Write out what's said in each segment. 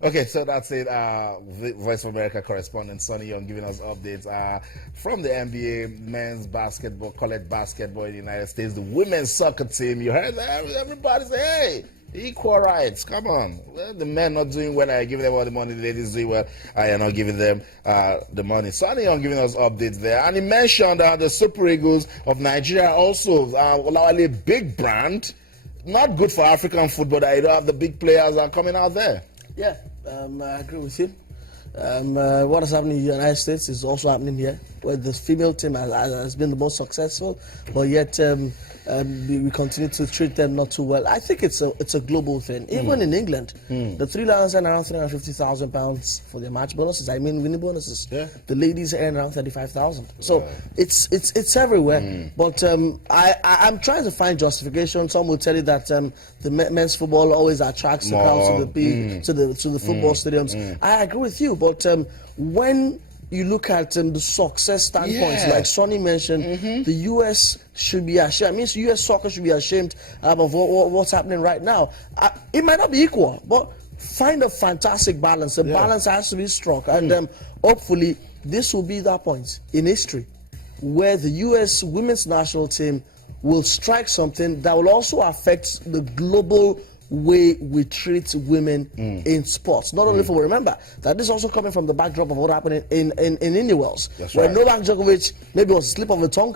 Okay, so that's it. Voice of America correspondent Sonny Young giving us updates from the NBA men's basketball, college basketball in the United States, the women's soccer team. You heard that? Everybody say, hey, equal rights. Come on. Well, the men not doing well, I give them all the money. The ladies doing well, I am not giving them the money. Sonny Young giving us updates there. And he mentioned the Super Eagles of Nigeria also, a big brand. Not good for African football that you don't have the big players coming out there. Yeah, I agree with you. What is happening in the United States is also happening here, where the female team has been the most successful, but yet we continue to treat them not too well. I think it's a global thing. Even in England, the Three Lions earn around £350,000 for their match bonuses. I mean, winning bonuses. Yeah. The ladies earn around 35,000. So it's everywhere. But I'm trying to find justification. Some will tell you that the men's football always attracts the crowds to the football stadiums. I agree with you, but when you look at the success standpoints, like Sonny mentioned, the U.S. should be ashamed. I mean, U.S. soccer should be ashamed of what's happening right now. It might not be equal, but find a fantastic balance. The balance has to be struck, and hopefully this will be that point in history where the U.S. women's national team will strike something that will also affect the global way we treat women in sports. Not only for, remember that this is also coming from the backdrop of what happened in Indy Wells, where Novak Djokovic, maybe it was a slip of the tongue,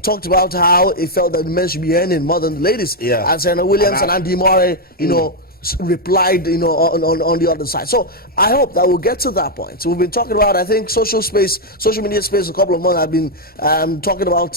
talked about how he felt that men should be earning more than the ladies. And Serena Williams and Andy Murray, replied, on the other side. So I hope that we'll get to that point. We've been talking about, I think, social media space, a couple of months. I've been talking about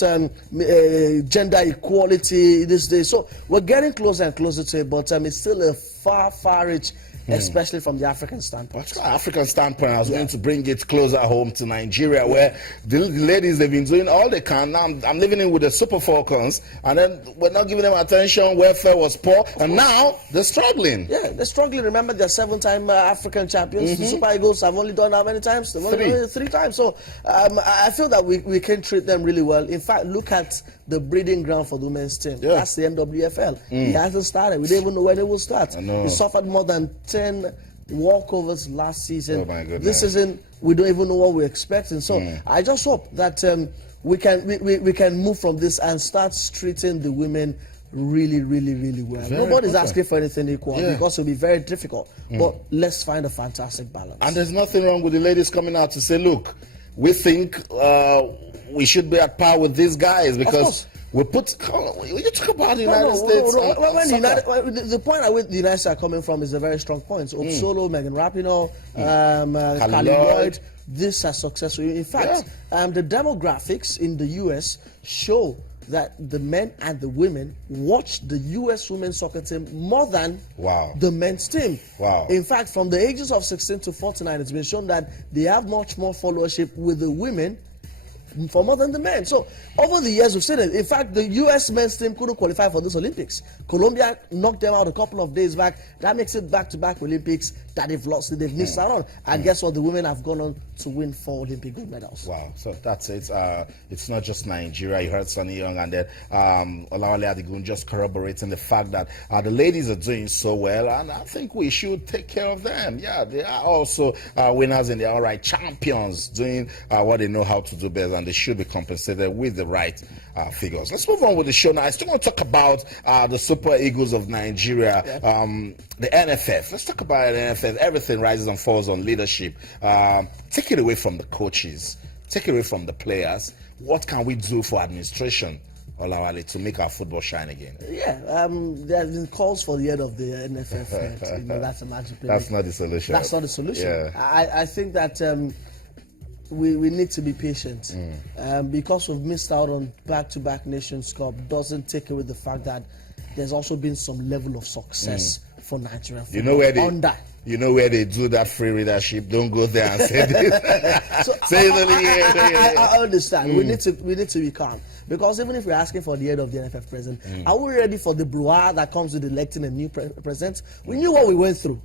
gender equality these days. So we're getting closer and closer to it, but it's still a far reach, especially from the African standpoint. African standpoint, I was going to bring it closer home to Nigeria, where the ladies, they've been doing all they can. Now I'm living in with the Super Falcons, and then we're not giving them attention. Welfare was poor, and now they're struggling. Yeah, they're struggling. Remember, they're 7-time African champions. The Super Eagles have only done how many times? Three times. So I feel that we can treat them really well. In fact, look at the breeding ground for the women's team. That's the NWFL. It hasn't started. We don't even know when it will start. We suffered more than 10 walkovers last season. Oh my goodness. This season, we don't even know what we're expecting. So I just hope that we can move from this and start treating the women really well. Nobody's asking for anything equal because it'll be very difficult. But let's find a fantastic balance. And there's nothing wrong with the ladies coming out to say, look, we think we should be at par with these guys because we put. You talk about the United States. The point at which the United States are coming from is a very strong point. So Solo, Megan Rapinoe, Kali Lloyd, these are successful. In fact, the demographics in the U.S. show that the men and the women watch the U.S. women's soccer team more than the men's team. In fact, from the ages of 16 to 49, it's been shown that they have much more followership with the women for more than the men. So over the years we've seen it. In fact, the U.S. men's team couldn't qualify for this Olympics. Colombia knocked them out a couple of days back. That makes it back-to-back Olympics that they've lost, they've missed out on. And guess what? The women have gone on to win 4 Olympic gold medals. Wow. So that's it. It's not just Nigeria. You heard Sonny Young and then Olawale Adigun just corroborating the fact that the ladies are doing so well, and I think we should take care of them. Yeah, they are also winners and they're all right champions doing what they know how to do best, and they should be compensated with the right figures. Let's move on with the show now. I still want to talk about the Super Eagles of Nigeria, the NFF. Let's talk about the NFF. Everything rises and falls on leadership. Take it away from the coaches. Take it away from the players. What can we do for administration, Olawale, to make our football shine again? Yeah, there have been calls for the head of the NFF. That's a magic play. That's not the solution. That's not the solution. Yeah. I think that we need to be patient because we've missed out on back-to-back Nations Cup doesn't take away the fact that there's also been some level of success for Nigeria. You know where they do that free leadership. Don't go there and say this. So I understand. We need to be calm, because even if we're asking for the head of the NFF president, are we ready for the brouhaha that comes with electing a new president? We knew what we went through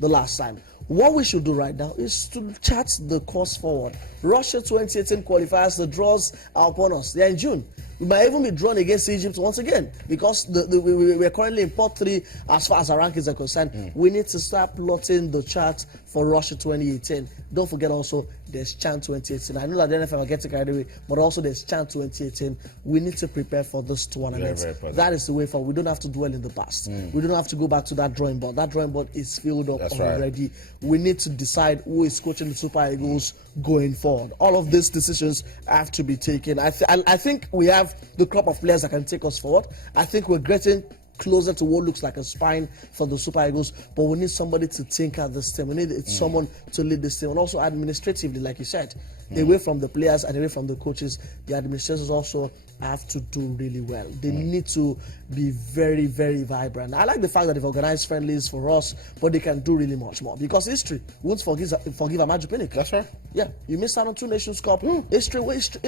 the last time. What we should do right now is to chart the course forward. Russia 2018 qualifiers, the draws are upon us. They're in June. We might even be drawn against Egypt once again because we're currently in pot 3 as far as our rankings are concerned. We need to start plotting the chart for Russia 2018. Don't forget also there's CHAN 2018. I know that the NFF are getting carried away, but also there's CHAN 2018. We need to prepare for this tournament. That is the way forward. We don't have to dwell in the past. We don't have to go back to that drawing board. That drawing board is filled up already. We need to decide who is coaching the Super Eagles going forward. All of these decisions have to be taken. I think we have the crop of players that can take us forward. I think we're getting closer to what looks like a spine for the Super Eagles, but we need somebody to tinker this team. We need someone to lead this team, and also administratively, like you said, away from the players and away from the coaches, the administrators also have to do really well. They need to be very, very vibrant. I like the fact that they've organized friendlies for us, but they can do really much more because history won't forgive Amaju Pinnick. That's right. Yeah, you missed out on 2 Nations Cup. History,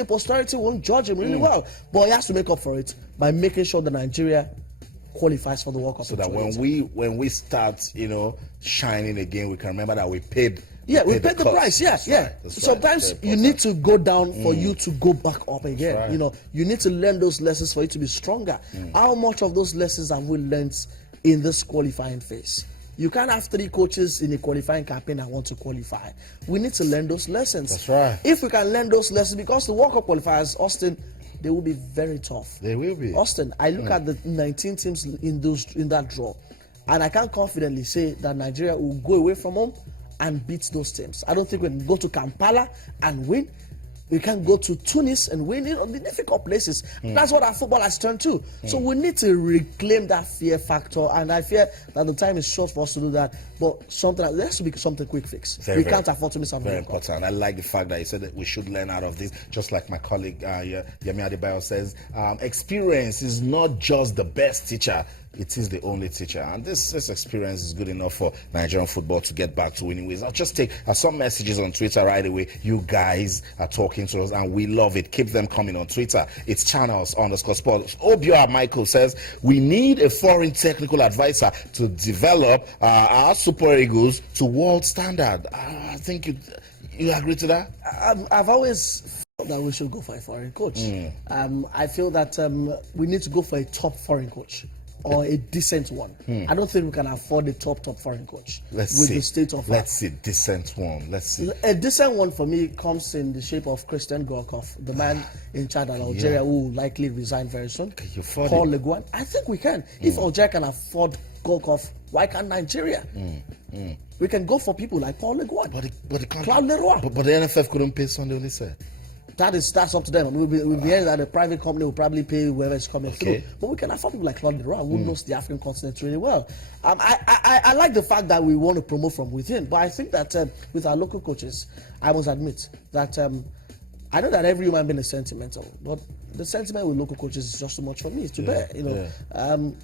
posterity won't judge him really well, but he has to make up for it by making sure that Nigeria qualifies for the World Cup. So that when we start, shining again, we can remember that we paid. Yeah, we paid the price. Yeah, yeah. Sometimes you need to go down for you to go back up again. Right. You need to learn those lessons for you to be stronger. How much of those lessons have we learned in this qualifying phase? You can't have 3 coaches in a qualifying campaign that want to qualify. We need to learn those lessons. That's right. If we can learn those lessons, because the World Cup qualifiers, Austin, they will be very tough. They will be. Austin, I look at the 19 teams in that draw, and I can confidently say that Nigeria will go away from home and beat those teams. I don't think we can go to Kampala and win. We can go to Tunis and win it on the difficult places. That's what our football has turned to. So we need to reclaim that fear factor, and I fear that the time is short for us to do that. But there has to be something quick fix. We can't afford to miss out. Very important. I like the fact that you said that we should learn out of this. Just like my colleague Yemi Adebayo says, experience is not just the best teacher. It is the only teacher, and this experience is good enough for Nigerian football to get back to winning ways. I'll just take some messages on Twitter right away. You guys are talking to us, and we love it. Keep them coming on Twitter. It's channels_sports. Obia Michael says we need a foreign technical advisor to develop our Super Eagles to world standard. I think you agree to that. I've always felt that we should go for a foreign coach. I feel that we need to go for a top foreign coach, or a decent one. I don't think we can afford a top foreign coach. Let's see, decent one. Let's see. A decent one for me comes in the shape of Christian Gorkov, the man in charge at Algeria who will likely resign very soon. Paul Le Guen. I think we can. If Algeria can afford Gorkov, why can't Nigeria? We can go for people like Paul Le Guen. But Claude Leroy. But the NFF couldn't pay Sunday, they said. That's up to them. We'll be hearing that a private company will probably pay whoever is coming through. But we can afford people like Claude Leroy, who knows the African continent really well. I like the fact that we want to promote from within, but I think that with our local coaches, I must admit that I know that every human being is sentimental, but the sentiment with local coaches is just too much for me to bear.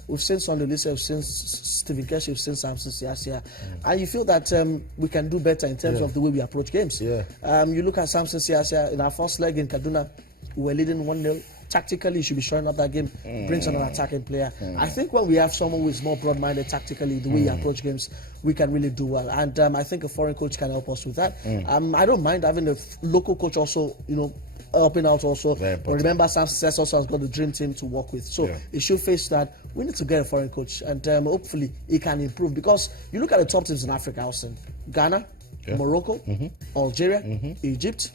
We've seen Sunday Lisa, we've seen Stephen Keshi, we've seen Samson Siasia, and you feel that we can do better in terms of the way we approach games. You look at Samson Siasia in our first leg in Kaduna, we were leading 1-0. Tactically, you should be showing up that game, brings an attacking player. I think when we have someone who is more broad-minded tactically, the way he approach games, we can really do well. And I think a foreign coach can help us with that. I don't mind having a local coach also, helping out also. But remember, Sam Success also has got the dream team to work with. So it should face that. We need to get a foreign coach, and hopefully he can improve. Because you look at the top teams in Africa, Austin, Ghana, Morocco, Algeria, Egypt,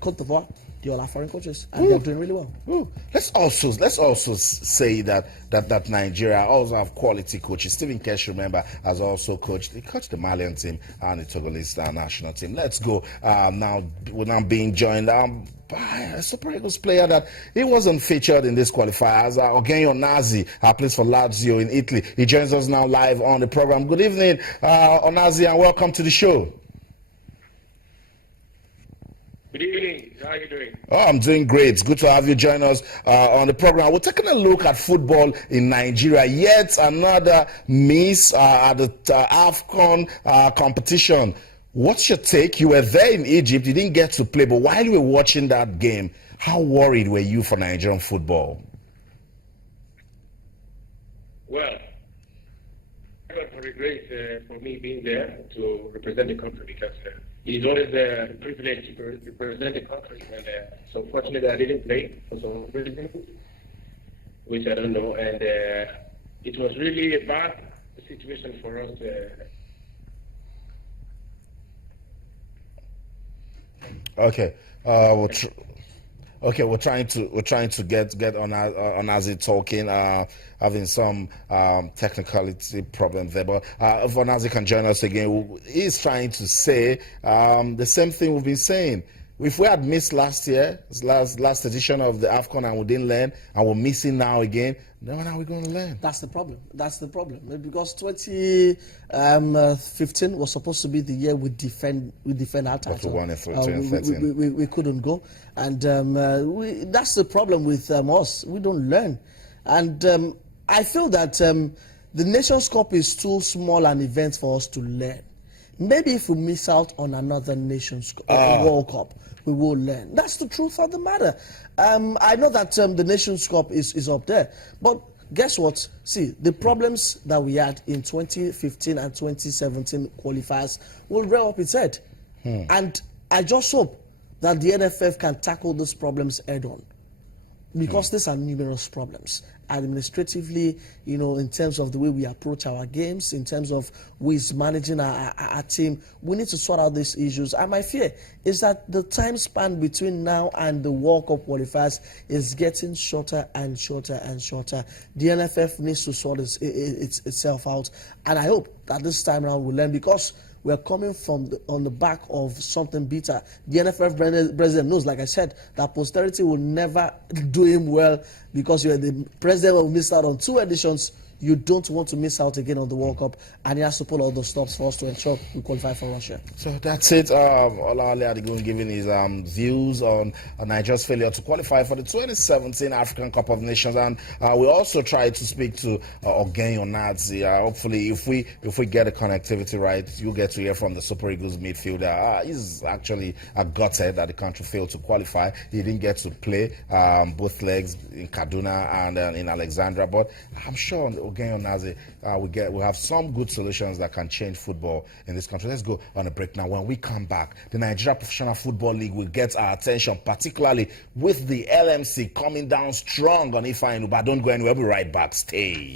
Cote d'Ivoire. They all are foreign coaches, and they're doing really well. Let's also say that Nigeria also have quality coaches. Stephen Keshi, remember, has also coached. He coached the Malian team and the Togolese national team. Let's go now. We're now being joined by a Super Eagles player that he wasn't featured in this qualifiers. Eugenio Nazi plays for Lazio in Italy. He joins us now live on the program. Good evening, Onazi, and welcome to the show. Good evening. How are you doing? Oh, I'm doing great. It's good to have you join us on the program. We're taking a look at football in Nigeria. Yet another miss at the AFCON competition. What's your take? You were there in Egypt. You didn't get to play, but while you were watching that game, how worried were you for Nigerian football? Well, it's very great for me being there to represent the country, because it is always a privilege to represent the country. And so fortunately I didn't play for some reason. which I don't know, and it was really a bad situation for us. Okay. Okay, we're trying to get on Onazi talking, having some technicality problem there. But if Onazi can join us again, he's trying to say the same thing we've been saying. If we had missed last year, last edition of the AFCON, and we didn't learn, and we're missing now again, then when are we going to learn? That's the problem. That's the problem. Because 2015 was supposed to be the year we defend our title. But we won in 2013. We couldn't go, and that's the problem with us. We don't learn, and I feel that the Nations Cup is too small an event for us to learn. Maybe if we miss out on another Nations World Cup, we will learn. That's the truth of the matter. I know that the Nations Cup is up there, but guess what? See, the problems that we had in 2015 and 2017 qualifiers will rear up its head. And I just hope that the NFF can tackle these problems head on. Because these are numerous problems administratively, in terms of the way we approach our games, in terms of who is managing our team. We need to sort out these issues. And my fear is that the time span between now and the World Cup qualifiers is getting shorter and shorter and shorter. The NFF needs to sort itself out. And I hope that this time around we'll learn, because we're coming on the back of something bitter. The NFF president knows, like I said, that posterity will never do him well, because you're the president who missed out on 2 editions. You don't want to miss out again on the World Cup, and he has to pull all those stops for us to ensure we qualify for Russia. So that's it. Olawale Adigun giving his views on Nigeria's failure to qualify for the 2017 African Cup of Nations, and we also tried to speak to Ogenyi Onazi. Hopefully, if we get the connectivity right, you'll get to hear from the Super Eagles midfielder. He's actually gutted that the country failed to qualify. He didn't get to play both legs in Kaduna and in Alexandria, but I'm sure Ogenyi Onazi we'll have some good solutions that can change football in this country. Let's go on a break now. When we come back, the Nigeria Professional Football League will get our attention, particularly with the LMC coming down strong on Ifeanyi. But don't go anywhere. We'll be right back. Stay.